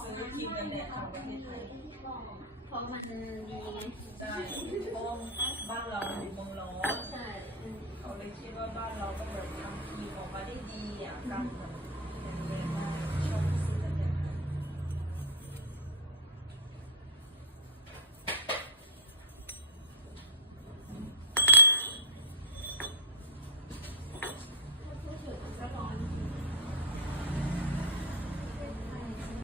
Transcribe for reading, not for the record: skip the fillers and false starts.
ซื้อครีมกันแดดของประเทศไทยเพราะมันดีไงใช่เพราะบ้านเราอยู่เมืองร้อนใช่เขาเลยคิดว่าบ้านเราก็แบบทำครีมออกมาได้ดีอ่ะกันแบบ